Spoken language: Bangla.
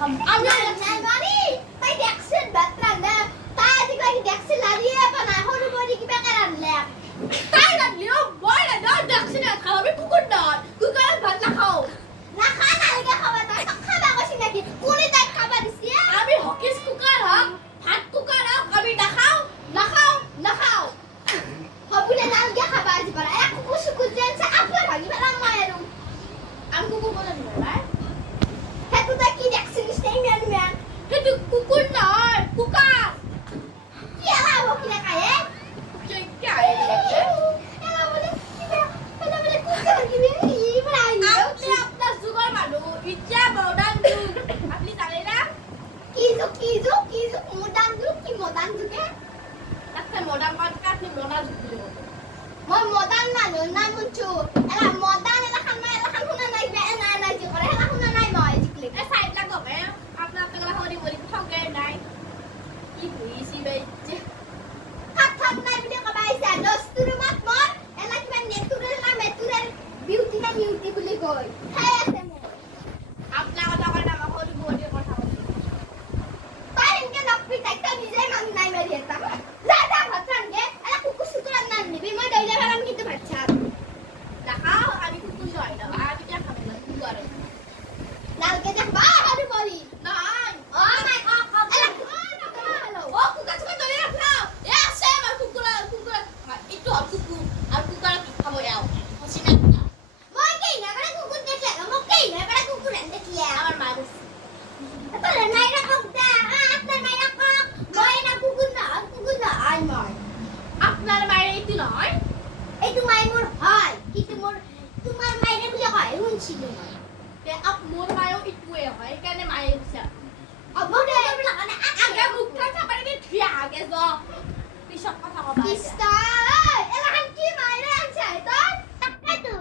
আমি নানি তাই দেখছেন বাতরা না তাই আজিকা কি দেখছে লারিয়ে পানা হলু বডি কি বেকার আনলে তাই রাখলিও বড় না দেখছেন খাওয়াবে কুকুর নয় কুকুর ভাত না খাও না খা না লাগে খাওয়া না খাবা কইছি নাকি কোনি তাই খাবা দিছি আমি হকিস কুকুর হক ভাত কুকুর হক আমি না খাও না খাও না খাও হবুলে নালগে খাবা আজি পারা এক কুকুর সুকুর দেনছে আপনার ভাগি ফেলাম মায়েরু আমি কুকুর বলে দিই ভাই হেতু তা কি দেখছিস তাই ম্যান ম্যান হেতু কুকুর নয় কুকার কি আলা বকিনা কায়ে কে কায়ে এলা বলে কুকুর কি ই বলাই আপনি আপনার জুগার মানু ইচ্ছা মডার্ন যুগ আপনি জানেন না কি যুগ মডার্ন যুগ কি মডার্ন যুগে একটা মডার্ন মাছ কাটনি মডার্ন যুগ মই মডার্ন মানু না মুচু এলা মডার্ন এলা খান শুনা নাই বে না নাই যে করে এলা শুনা নাই মই জিকলি এ সাইড লাগো বে আপনার আপনারা হরি বলি ঠকে নাই কি হইছি বে যে থাক নাই ভিডিও কবাইছা দস্তুর মাত মর এলা কিবা নেতুরেল না মেতুরেল বিউটি না বিউটি বলি কই খাই আছে মই আপনার কথা কই না হরি বলি কথা বলি তাই ইনকে নকপি তাইতা নিজে মান নাই মেরি এটা যা ভাতরান গে এলা কুকু সুকুরান না নিবি মই দইলে ভালাম কিন্তু বাচ্চা দেখাও আমি কুকু জয় দাও আমি কি খাবো না কুকু করে লালকে দেখ বা হরি বলি নাই ও মাই গড এলা ও কুকু সুকুর দইলে রাখলাও এ আছে আমার কুকুর একটু আর কুকু কি খাবো যাও হসি না মই কেই না করে কুকুর দেখলে মই কেই না করে কুকুর দেখলে আমার মানুষ তাহলে নাই রাখক দা আপনার নাই রাখক মই না কুকুর না আই নয় আপনার মায়ের এইটি নয় এই তোমার মোর হয় কিন্তু মোর তোমার মায়ের বলে হয় শুনছিল তে আপ মোর মায়ও ইটুয়ে হয় কেন মায়ের ইচ্ছা আগে মুখটা চাপারে দিয়ে ঠিয়া আগে জ পিছত কথা কবা